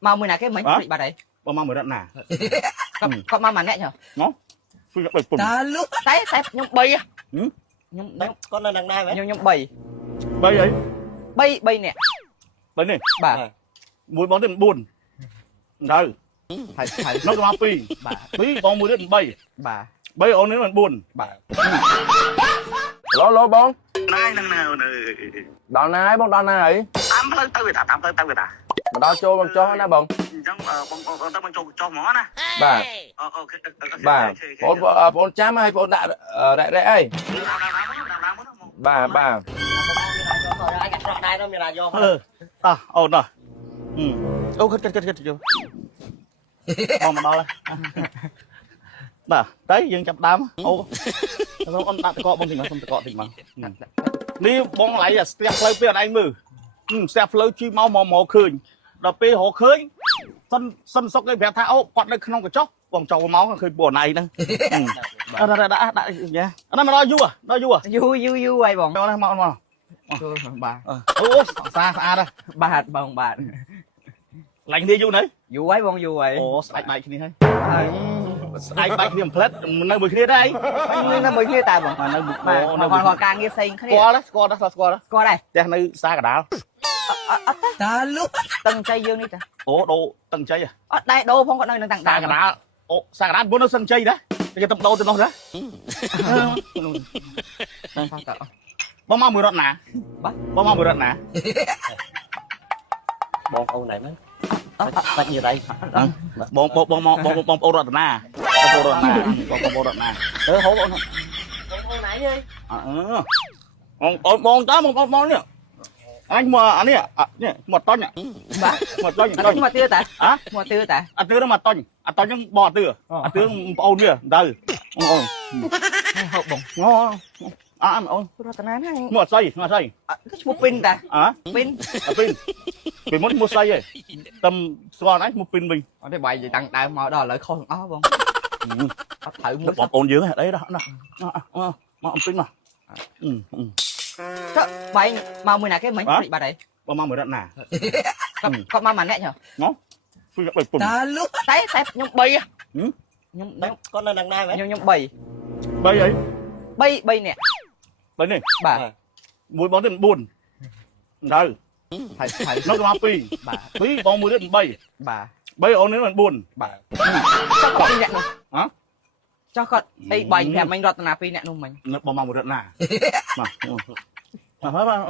mau mười nào cái mấy bị bà đấy បងមកមួយរត់ណា con mau mà nè nhở គឺបីពុំ ta lúc tay tay nhung bay nhung គាត់នៅនឹងដែរមែន nhung nhung bay បីអី bay bay nè បីនេះ bà មួយបងទៀត4ទៅ phải phải នៅទៅមក2 bà 2បងមួយទៀត8 bà 3អូននេះមិន4 bà ឡូបង ណៃនឹងណាអូនអើយ ដល់ណាហើយបងដល់ណាហើយ តាមផ្លូវទៅវាតាតាមផ្លូវទៅវាតា មកដល់ចូលបងចុះណាបង អញ្ចឹងបងទៅបងចូលចុះហ្មងណា បាទ អូខេ បាទបងចាំឲ្យបងដាក់រ៉ែរ៉ែអីបាទបាទ anh ăn trọn đây đâu mình là vô អឺតោះអូនតោះអូគិតយកបងមកដល់បាទទៅយើងចាប់ដើមអូអូនដាក់តកបងតិចមកសុំតកតិចមកនេះបងឡៃស្ទះផ្លូវពេលអត់ឯងមើលស្ទះផ្លូវជិះមកឃើញដល់ពេលរកឃើញសិនសុកគេប្រាប់ថាអូគាត់នៅក្នុងកញ្ចក់បងចូលមកឃើញពួកណៃហ្នឹងដាក់យ៉ាអានោះមកដល់យូរដល់យូរ du vậy bông មកមក bà អូស្អាត bà bông bà ឡាញ់គ្នាយូរនៅ du vậy bông du vậy អូស្ដាច់បែកគ្នាហើយស្ដាច់បែកគ្នាផ្លិតនៅមួយគ្នាដែរ anh nó mới kia tài bông នៅ mà còn càng kia xanh ស្គាល់ស្គាល់ coi đây ផ្ទះនៅសាកដាល ta lúc tầng chay dương đi ta អូដូតឹងជ័យ đây đô phong còn nơi tầng សាកដាលអូសាកដាលមុននៅសឹងជ័យដែរគេទៅដូរទៅនោះដែរបងមកមួយរត់ណាបងមកមួយរត់ណា បងអូនnày mấy bắt như đây បងប្អូនរតនាបងប្អូនរតនាទៅហូបអូន អូនnày ơi បងតើបងនេះអញមកអានេះនេះមកតញ bà មកតញ nhưng mà tiêu ta ហ៎ mà tiêu ta អត់ទឿមកតញអត់តញហ្នឹងបងអត់ទឿអត់ទឿបងអូនវាទៅអូន hộp bông អូន rồi tao nói này មកអត់ស្អី cái mua pin ta ហ៎ pin ពីមុនមកស្អីឯងតែស្គាល់អញមកពីនវិញ ở đây bài gì tăng đại mà đó lại khôi ó bông ó thử បង mua អូនយើងđấy đóមកអំពីមក bài mau mười nào cái mấy bị bà đấy បងមកមួយរត់ណា con mau mà nè nhở គឺបីពុំ ta lúc tay tay nhung bay nhung conនៅនឹងដែរមែន nhung bay បីអី bay nè បីនេះ bà មួយបងទៀត4ទៅ phải phải នៅទៅមក2 bà 2បងមួយទៀត8 bà 3អូននេះមិន4 bà cho con pin nè luôn hả cho con đây bài thèm anh rót là pin nè luôn mình បងមកមួយរត់ណាមក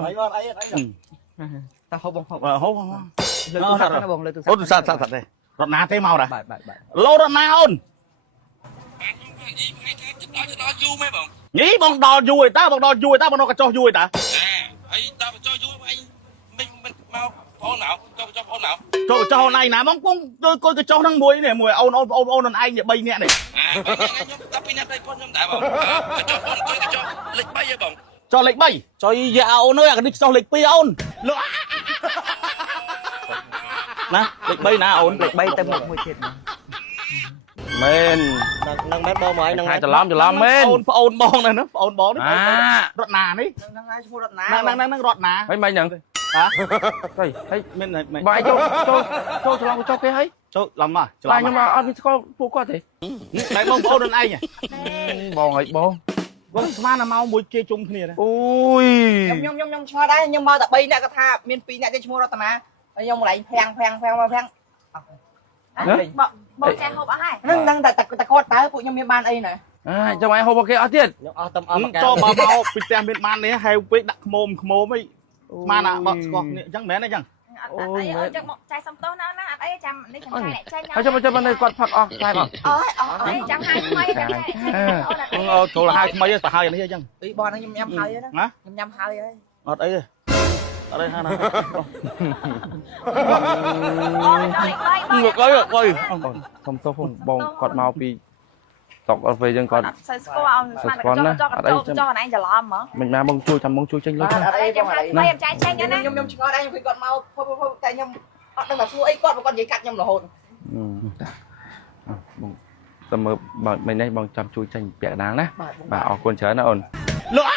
ấy con ấy tao hộp bông hộp ហូប lời tôi sạch nó bông lời tôi អូសាត់ទេរត់ណាទេមកដែរ bà bà លោរត់ណាអូនញីបងដល់យូរឯតាបងដល់យូរឯតាបងដល់កញ្ចោះយូរឯតា ấy tao cho vui anh mình mau phone nào cho phone nào ចូលចោះណៃណាបងគង់កូនកញ្ចោះហ្នឹងមួយនេះមួយអូននឹងឯង3នាក់នេះ tao pin đây con nhom đại bảo cho lịch bay vậy bông ចោះលេខ3ចុយយ៉ាអូនអើយអានេះចោះលេខ2អូនលក់ណាលេខ3ណាអូន lịch bay tới một mười thiệt មែន នឹងមែនបងមកហើយនឹង ហើយច្រឡំមែន ប្អូនបងនេះណាប្អូនបងនេះ អា រត់ណានេះ năng ai mua rót ná ហ្នឹងរត់ណា មិនមិនហ្នឹង ហ៎ ហេ មាន បាយចូលច្រឡំចុះគេហើយ ចូលឡំមកច្រ បា ឡំ ខ្ញុំអត់មានស្គាល់ពួកគាត់ទេ តែបងប្អូននឹងឯង បងហើយបង បងស្មានមកមួយគេជុំគ្នាណា អូយ nhung cho đấy nhưng mà tại bây nè cái tha miền pin nè cái mua rót ná nhung lại phèn Bông chai hộp ở hai. năng ta cột tới phụ nhung miền ban ấy này ចាំឲ្យហូបគេអត់ទៀត អស់តំអស់មក ចូលមកពីផ្ទះមានបាននេះហៅពេកដាក់ខ្មុំអីស្មានបត់ស្កោះនេះអញ្ចឹងមែនអញ្ចឹង Ấy ở trong một chai sông tố nó ở ấy chăm đi chăm chai này chai nhau. ហើយចាំចាំនេះគាត់ផឹកអស់តែគាត់ Ấy chăm hai mấy chăm chai. ចូលឲ្យថ្មីទៅហើយនេះអញ្ចឹង ý bon nó nhâm hơi đó nhâm hơi ấy អត់អីទេអត់អីហាណា Ôi, nó lại bay. មកអើយ សុំទោសបងគាត់មកពីតកអត់ពេលចឹងគាត់ Sai score ông mà cho anh trả lom mà. មិនណាបងជួយចាំបងជួយចេញលុយ Ở đây chăm hai mấy em trai chai nhá nè. nhâm cho đây khi con mau tay nhâm đang mà thua ấy con mà con giấy cắt nhâm là hồn បងតែមើលមិញនេះបងចាំជួយចេញពាក់កណ្ដាលណាបាទអរគុណច្រើនណាអូន លក់